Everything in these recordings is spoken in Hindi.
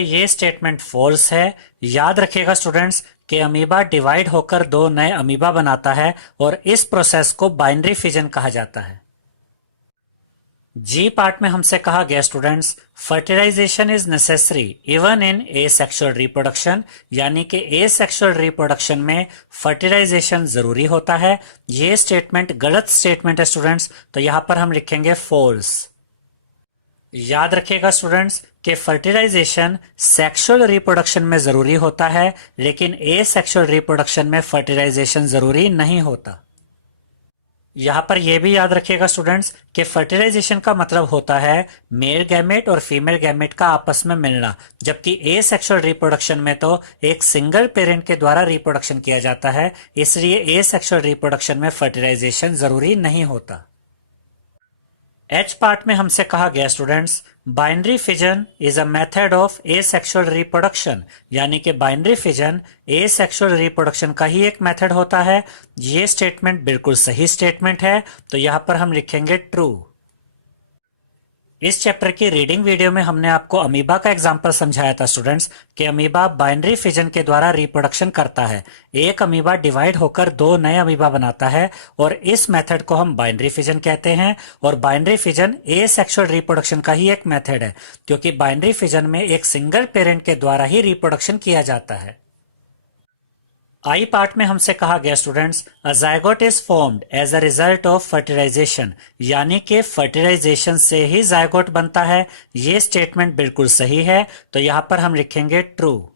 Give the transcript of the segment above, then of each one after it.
ये स्टेटमेंट फॉल्स है। याद रखिएगा स्टूडेंट्स कि अमीबा डिवाइड होकर दो नए अमीबा बनाता है और इस प्रोसेस को बाइनरी फिजन कहा जाता है। जी पार्ट में हमसे कहा गया students, fertilisation is necessary even in asexual reproduction, यानी कि एसेक्सुअल रिप्रोडक्शन में फर्टिलाइजेशन जरूरी होता है। ये स्टेटमेंट गलत स्टेटमेंट है स्टूडेंट्स, तो यहां पर हम लिखेंगे फॉल्स। याद रखिएगा स्टूडेंट्स कि फर्टिलाइजेशन सेक्सुअल रिप्रोडक्शन में जरूरी होता है, लेकिन एसेक्सुअल रिप्रोडक्शन में फर्टिलाइजेशन जरूरी नहीं होता। यहां पर यह भी याद रखिएगा स्टूडेंट्स कि फर्टिलाइजेशन का मतलब होता है मेल गैमेट और फीमेल गैमेट का आपस में मिलना, जबकि एसेक्सुअल रिप्रोडक्शन में तो एक सिंगल पेरेंट के द्वारा रिप्रोडक्शन किया जाता है, इसलिए एसेक्सुअल रिप्रोडक्शन में फर्टिलाइजेशन जरूरी नहीं होता। एच पार्ट में हमसे कहा गया students, binary fission is a method of asexual reproduction, यानी कि बाइनरी फिजन एसेक्सुअल रिप्रोडक्शन का ही एक मेथड होता है। ये स्टेटमेंट बिल्कुल सही स्टेटमेंट है, तो यहां पर हम लिखेंगे ट्रू। इस चैप्टर की रीडिंग वीडियो में हमने आपको अमीबा का एग्जाम्पल समझाया था स्टूडेंट्स कि अमीबा बाइनरी फिजन के द्वारा रिप्रोडक्शन करता है। एक अमीबा डिवाइड होकर दो नए अमीबा बनाता है और इस मेथड को हम बाइनरी फिजन कहते हैं। और बाइनरी फिजन एसेक्सुअल रिप्रोडक्शन का ही एक मेथड है, क्योंकि बाइनरी फिजन में एक सिंगल पेरेंट के द्वारा ही रिप्रोडक्शन किया जाता है। आई पार्ट में हमसे कहा गया students, a zygote is formed as a result of fertilisation, यानी कि फर्टिलाइजेशन से ही जायगोट बनता है। ये स्टेटमेंट बिल्कुल सही है, तो यहां पर हम लिखेंगे ट्रू।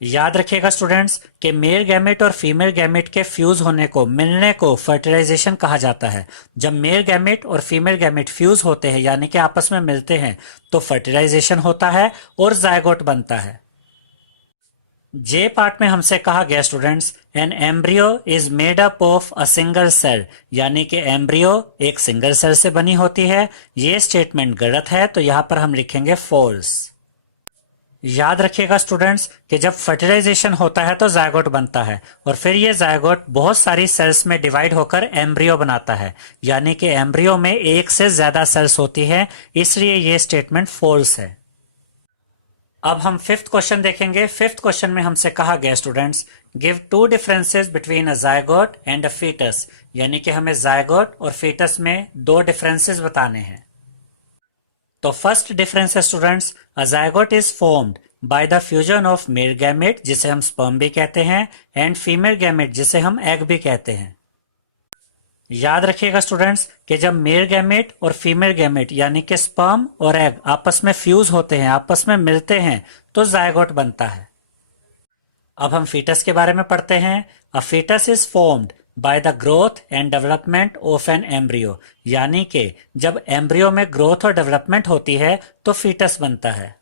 याद रखिएगा स्टूडेंट्स कि मेल गैमेट और फीमेल गैमेट के फ्यूज होने को, मिलने को फर्टिलाइजेशन कहा जाता है। जब मेल गैमेट और फीमेल गैमेट फ्यूज होते हैं, यानी कि आपस में मिलते हैं, तो फर्टिलाइजेशन होता है और जायगोट बनता है। जे पार्ट में हमसे कहा गया students, an embryo is made up of a single cell, यानी कि एम्ब्रियो एक सिंगल सेल से बनी होती है। ये स्टेटमेंट गलत है, तो यहां पर हम लिखेंगे फॉल्स। याद रखिएगा स्टूडेंट्स कि जब फर्टिलाइजेशन होता है तो जायगोट बनता है और फिर ये जायगोट बहुत सारी सेल्स में डिवाइड होकर एम्ब्रियो बनाता है, यानी कि एम्ब्रियो में एक से ज्यादा सेल्स होती है, इसलिए ये स्टेटमेंट फॉल्स है। अब हम फिफ्थ क्वेश्चन देखेंगे। फिफ्थ क्वेश्चन में हमसे कहा गया students, give two differences between a zygote and a foetus, यानी कि हमें जायगोट और फीटस में दो डिफरेंसेस बताने हैं। तो फर्स्ट डिफरेंस है students, a zygote is formed by the fusion of male gamete, जिसे हम स्पर्म भी कहते हैं, एंड फीमेल गैमेट, जिसे हम एग भी कहते हैं। याद रखिएगा स्टूडेंट्स कि जब मेल गैमेट और फीमेल गैमेट यानी कि स्पर्म और एग आपस में फ्यूज होते हैं, आपस में मिलते हैं, तो जायगोट बनता है। अब हम फीटस के बारे में पढ़ते हैं। A foetus is formed by the growth and development of an embryo, यानी कि जब एम्ब्रियो में ग्रोथ और डेवलपमेंट होती है तो फीटस बनता है।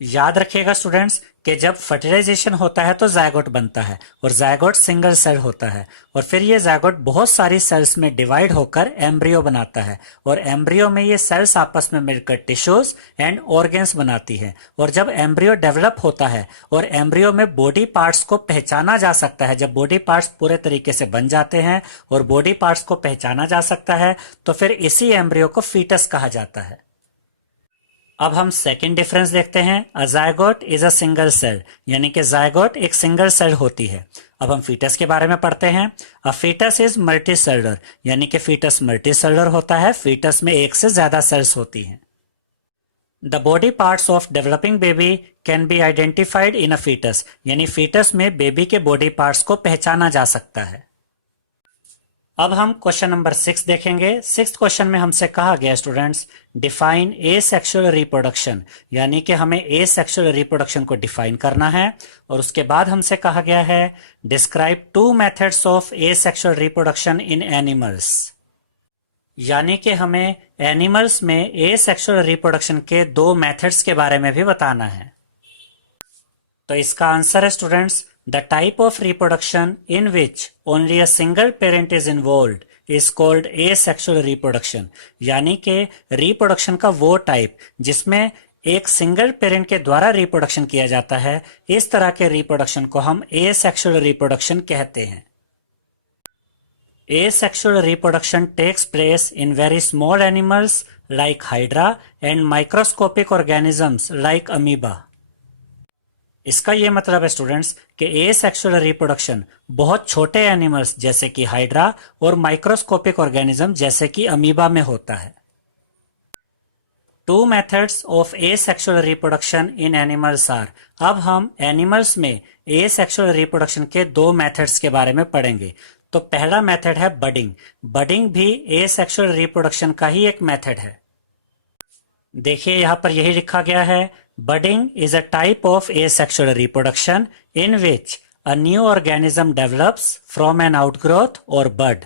याद रखिएगा स्टूडेंट्स कि जब फर्टिलाइजेशन होता है तो जायगोट बनता है और जायगोट सिंगल सेल होता है और फिर ये जायगोट बहुत सारी सेल्स में डिवाइड होकर एम्ब्रियो बनाता है और एम्ब्रियो में ये सेल्स आपस में मिलकर टिश्यूज एंड ऑर्गन्स बनाती है। और जब एम्ब्रियो डेवलप होता है और एम्ब्रियो में बॉडी पार्ट्स को पहचाना जा सकता है, जब बॉडी पार्ट्स पूरे तरीके से बन जाते हैं और बॉडी पार्ट्स को पहचाना जा सकता है, तो फिर इसी एम्ब्रियो को फीटस कहा जाता है। अब हम सेकेंड डिफरेंस देखते हैं। A zygote is a single cell, यानी कि जायगोट एक सिंगल सेल होती है। अब हम फीटस के बारे में पढ़ते हैं। A foetus is multi cellular, यानी कि फीटस मल्टी सेलुलर होता है, फीटस में एक से ज्यादा सेल्स होती हैं। The body parts of developing baby can be identified in a foetus, यानी फीटस में बेबी के बॉडी पार्ट्स को पहचाना जा सकता है। अब हम क्वेश्चन नंबर 6 देखेंगे। सिक्स क्वेश्चन में हमसे कहा गया students, define a sexual reproduction, यानी कि हमें ए सेक्सुअल रिप्रोडक्शन को डिफाइन करना है। और उसके बाद हमसे कहा गया है, describe to methods of A sexual reproduction in animals, यानी कि हमें एनिमल्स में ए सेक्सुअल रिप्रोडक्शन के दो मेथड्स के बारे में भी बताना है। तो इसका आंसर है students, the type of reproduction in which only a single parent is involved is called asexual reproduction, यानी कि रिप्रोडक्शन का वो टाइप जिसमें एक सिंगल पेरेंट के द्वारा रिप्रोडक्शन किया जाता है, इस तरह के रिप्रोडक्शन को हम एसेक्सुअल रिप्रोडक्शन कहते हैं। Asexual reproduction takes place in very small animals like hydra and microscopic organisms like amoeba. इसका ये मतलब है स्टूडेंट्स कि एसेक्सुअल रिप्रोडक्शन बहुत छोटे एनिमल्स जैसे कि हाइड्रा और माइक्रोस्कोपिक ऑर्गेनिज्म जैसे कि अमीबा में होता है। Two methods of asexual reproduction in animals are. अब हम एनिमल्स में एसेक्सुअल रिप्रोडक्शन के दो मेथड्स के बारे में पढ़ेंगे। तो पहला मेथड है बडिंग। बडिंग भी एसेक्सुअल रिप्रोडक्शन का ही एक मेथड है। देखिए यहां पर यही लिखा गया है, budding is a type of asexual reproduction in which a new organism develops from an outgrowth or bud.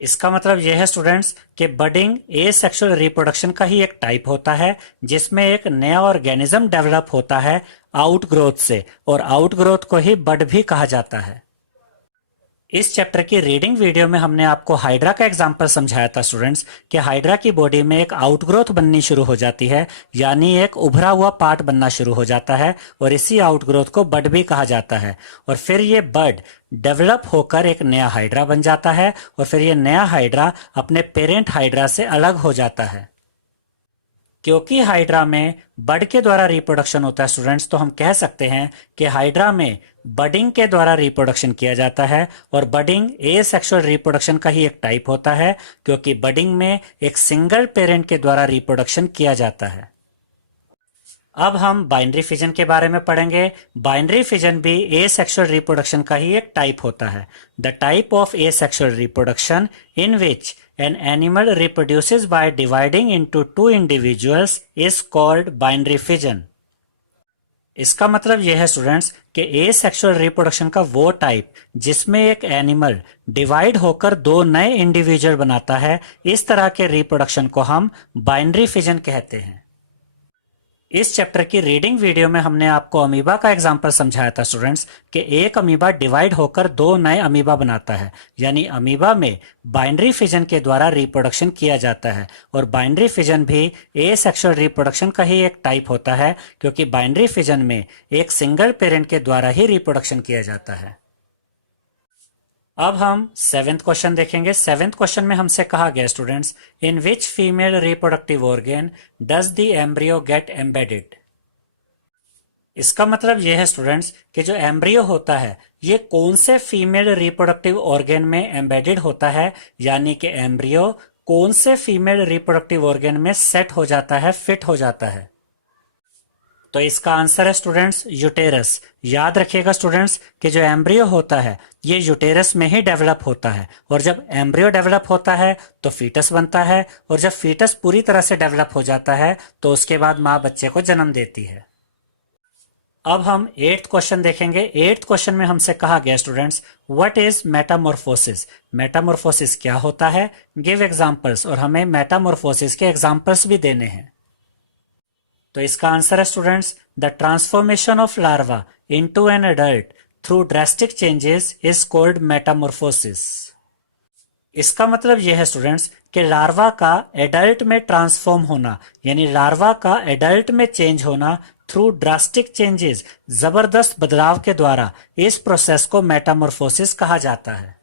इसका मतलब यह है स्टूडेंट्स कि बडिंग एसेक्सुअल रिप्रोडक्शन का ही एक टाइप होता है जिसमें एक नया ऑर्गेनिज्म डेवलप होता है आउटग्रोथ से, और आउटग्रोथ को ही बड भी कहा जाता है। इस चैप्टर की रीडिंग वीडियो में हमने आपको हाइड्रा का एग्जाम्पल समझाया था स्टूडेंट्स कि हाइड्रा की बॉडी में एक आउटग्रोथ बननी शुरू हो जाती है, यानी एक उभरा हुआ पार्ट बनना शुरू हो जाता है, और इसी आउटग्रोथ को बड भी कहा जाता है। और फिर ये बड डेवलप होकर एक नया हाइड्रा बन जाता है, और फिर ये नया हाइड्रा अपने पेरेंट हाइड्रा से अलग हो जाता है। क्योंकि हाइड्रा में बड के द्वारा रिप्रोडक्शन होता है स्टूडेंट्स, तो हम कह सकते हैं कि हाइड्रा में बडिंग के द्वारा रिप्रोडक्शन किया जाता है, और बडिंग एसेक्सुअल रिप्रोडक्शन का ही एक टाइप होता है क्योंकि बडिंग में एक सिंगल पेरेंट के द्वारा रिप्रोडक्शन किया जाता है। अब हम बाइनरी फिजन के बारे में पढ़ेंगे। बाइनरी फिजन भी एसेक्सुअल रिप्रोडक्शन का ही एक टाइप होता है। The type of asexual reproduction in which an animal reproduces by dividing into two individuals is called binary fission. इसका मतलब यह है स्टूडेंट्स कि एसेक्सुअल रिप्रोडक्शन का वो टाइप जिसमें एक एनिमल डिवाइड होकर दो नए इंडिविजुअल बनाता है, इस तरह के रिप्रोडक्शन को हम बाइनरी फिजन कहते हैं। इस चैप्टर की रीडिंग वीडियो में हमने आपको अमीबा का एग्जाम्पल समझाया था स्टूडेंट्स कि एक अमीबा डिवाइड होकर दो नए अमीबा बनाता है, यानी अमीबा में बाइनरी फिजन के द्वारा रिप्रोडक्शन किया जाता है। और बाइनरी फिजन भी एसेक्सुअल रिप्रोडक्शन का ही एक टाइप होता है क्योंकि बाइनरी फिजन में एक सिंगल पेरेंट के द्वारा ही रिप्रोडक्शन किया जाता है। अब हम 7th क्वेश्चन देखेंगे। 7th क्वेश्चन में हमसे कहा गया students, in which female reproductive organ does the embryo get embedded. इसका मतलब यह है स्टूडेंट्स कि जो एम्ब्रियो होता है ये कौन से फीमेल रिप्रोडक्टिव ऑर्गन में एम्बेडेड होता है, यानी कि एम्ब्रियो कौन से फीमेल रिप्रोडक्टिव ऑर्गन में सेट हो जाता है, फिट हो जाता है। तो इसका आंसर है स्टूडेंट्स यूटेरस। याद रखिएगा स्टूडेंट्स कि जो एम्ब्रियो होता है ये यूटेरस में ही डेवलप होता है, और जब एम्ब्रियो डेवलप होता है तो फीटस बनता है, और जब फीटस पूरी तरह से डेवलप हो जाता है तो उसके बाद माँ बच्चे को जन्म देती है। अब हम 8th क्वेश्चन देखेंगे। 8th क्वेश्चन में हमसे कहा गया students, what is Metamorphosis. Metamorphosis क्या होता है, गिव एग्जांपल्स, और हमें मेटामॉर्फोसिस के एग्जांपल्स भी देने हैं। तो इसका आंसर है students, the transformation of larva into an adult through drastic changes is called Metamorphosis. इसका मतलब यह है स्टूडेंट्स कि लार्वा का एडल्ट में ट्रांसफॉर्म होना, यानी लार्वा का एडल्ट में चेंज होना थ्रू ड्रास्टिक चेंजेस, जबरदस्त बदलाव के द्वारा, इस प्रोसेस को मेटामॉर्फोसिस कहा जाता है।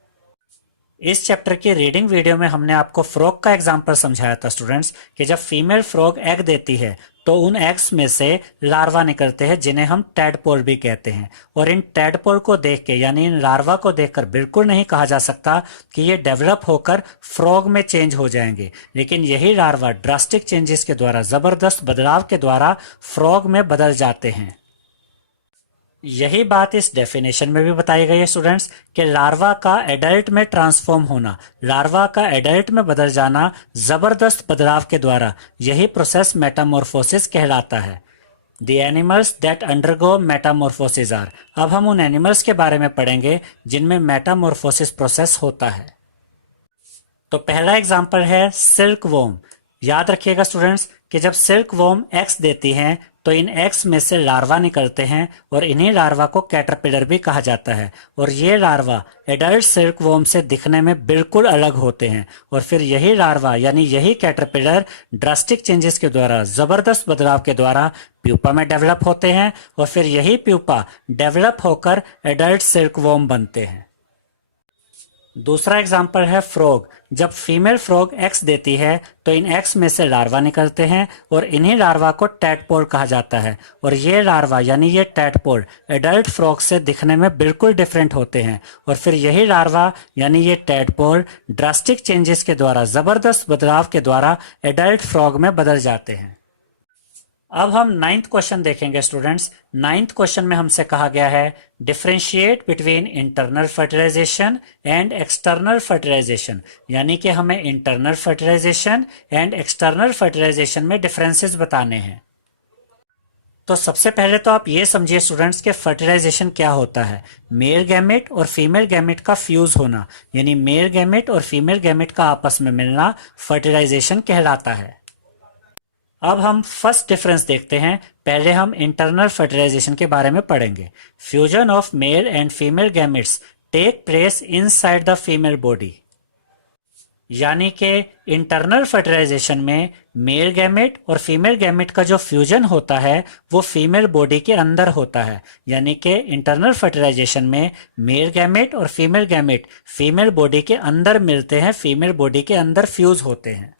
इस चैप्टर की रीडिंग वीडियो में हमने आपको फ्रॉग का एग्जाम्पल समझाया था स्टूडेंट्स कि जब फीमेल फ्रॉग एग देती है तो उन एग्स में से लार्वा निकलते हैं जिन्हें हम टैडपोल भी कहते हैं, और इन टैडपोल को देख के, यानी इन लार्वा को देखकर बिल्कुल नहीं कहा जा सकता कि ये डेवलप होकर फ्रॉग में चेंज हो जाएंगे, लेकिन यही लार्वा ड्रास्टिक चेंजेस के द्वारा, जबरदस्त बदलाव के द्वारा फ्रॉग में बदल जाते हैं। यही बात इस डेफिनेशन में भी बताई गई है स्टूडेंट्स कि लार्वा का एडल्ट में ट्रांसफॉर्म होना, लार्वा का एडल्ट में बदल जाना जबरदस्त बदलाव के द्वारा, यही प्रोसेस मेटामॉर्फोसिस कहलाता है। The animals that undergo metamorphosis are. अब हम उन एनिमल्स के बारे में पढ़ेंगे जिनमें मेटामॉर्फोसिस प्रोसेस होता है। तो पहला एग्जाम्पल है सिल्क वॉर्म। याद रखिएगा स्टूडेंट्स कि जब सिल्क वॉर्म एग्स देती हैं तो इन एग्स में से लार्वा निकलते हैं, और इन्हीं लार्वा को कैटरपिलर भी कहा जाता है, और ये लार्वा एडल्ट सिल्क वॉर्म से दिखने में बिल्कुल अलग होते हैं, और फिर यही लार्वा यानी यही कैटरपिलर ड्रास्टिक चेंजेस के द्वारा, जबरदस्त बदलाव के द्वारा प्यूपा में डेवलप होते हैं, और फिर यही प्यूपा डेवलप होकर एडल्ट सिल्क वॉर्म बनते हैं। दूसरा एग्जाम्पल है फ्रॉग। जब फीमेल फ्रॉग एग्स देती है तो इन एग्स में से लार्वा निकलते हैं और इन्हीं लार्वा को टैडपोल कहा जाता है। और ये लार्वा यानी ये टैडपोल एडल्ट फ्रॉग से दिखने में बिल्कुल डिफरेंट होते हैं और फिर यही लार्वा यानी ये टैडपोल ड्रास्टिक चेंजेस के द्वारा, जबरदस्त बदलाव के द्वारा एडल्ट फ्रॉग में बदल जाते हैं। अब हम 9th क्वेश्चन देखेंगे स्टूडेंट्स। 9th क्वेश्चन में हमसे कहा गया है differentiate between internal fertilisation and external fertilisation, यानी कि हमें internal fertilisation and external fertilisation में डिफरेंसेस बताने हैं। तो सबसे पहले तो आप ये समझिए स्टूडेंट्स कि फर्टिलाइजेशन क्या होता है। मेल गैमेट और फीमेल गैमेट का फ्यूज होना, यानी मेल गैमेट और फीमेल गैमेट का आपस में मिलना फर्टिलाइजेशन कहलाता है। अब हम फर्स्ट डिफरेंस देखते हैं। पहले हम इंटरनल फर्टिलाइजेशन के बारे में पढ़ेंगे। Fusion of male and female gametes take place inside the female body, यानी कि इंटरनल फर्टिलाइजेशन में मेल गैमेट और फीमेल गैमेट का जो फ्यूजन होता है वो फीमेल बॉडी के अंदर होता है। यानी कि इंटरनल फर्टिलाइजेशन में मेल गैमेट और फीमेल गैमेट फीमेल बॉडी के अंदर मिलते हैं, फीमेल बॉडी के अंदर फ्यूज होते हैं।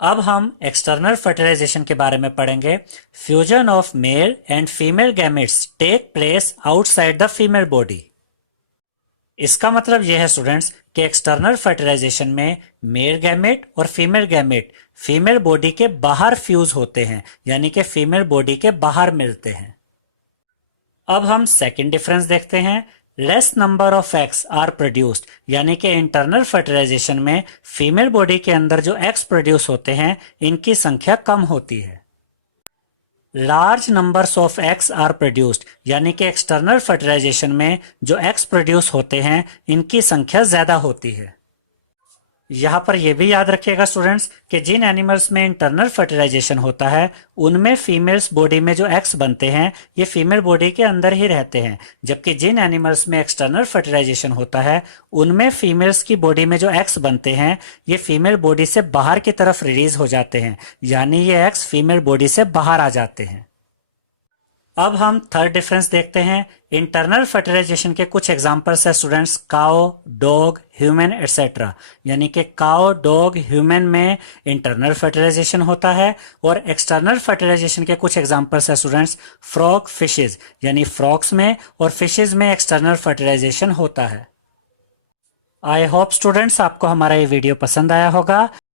अब हम एक्सटर्नल फर्टिलाइजेशन के बारे में पढ़ेंगे। Fusion of male and female gametes take place outside the female body. इसका मतलब यह है स्टूडेंट्स कि एक्सटर्नल फर्टिलाइजेशन में मेल गैमेट और फीमेल गैमेट फीमेल बॉडी के बाहर फ्यूज होते हैं, यानी कि फीमेल बॉडी के बाहर मिलते हैं। अब हम सेकंड डिफरेंस देखते हैं। Less number of eggs are produced, यानी कि इंटरनल फर्टिलाइजेशन में फीमेल बॉडी के अंदर जो एग्स प्रोड्यूस होते हैं इनकी संख्या कम होती है। Large numbers of eggs are produced, यानी कि एक्सटर्नल फर्टिलाइजेशन में जो एग्स प्रोड्यूस होते हैं इनकी संख्या ज्यादा होती है। यहाँ पर यह भी याद रखिएगा स्टूडेंट्स कि जिन एनिमल्स में इंटरनल फर्टिलाइजेशन होता है उनमें फीमेल्स बॉडी में जो एग्स बनते हैं ये फीमेल बॉडी के अंदर ही रहते हैं, जबकि जिन एनिमल्स में एक्सटर्नल फर्टिलाइजेशन होता है उनमें फीमेल्स की बॉडी में जो एग्स बनते हैं ये फीमेल बॉडी से बाहर की तरफ रिलीज हो जाते हैं, यानी ये एग्स फीमेल बॉडी से बाहर आ जाते हैं। अब हम थर्ड डिफरेंस देखते हैं। इंटरनल फर्टिलाइजेशन के कुछ एग्जांपल्स है स्टूडेंट्स, काओ, डॉग, ह्यूमन एटसेट्रा, यानी कि काओ, डॉग, ह्यूमन में इंटरनल फर्टिलाइजेशन होता है। और एक्सटर्नल फर्टिलाइजेशन के कुछ एग्जांपल्स है स्टूडेंट्स, फ्रॉग, फिशेज, यानी फ्रॉग्स में और फिशेज में एक्सटर्नल फर्टिलाइजेशन होता है। आई होप स्टूडेंट्स आपको हमारा ये वीडियो पसंद आया होगा।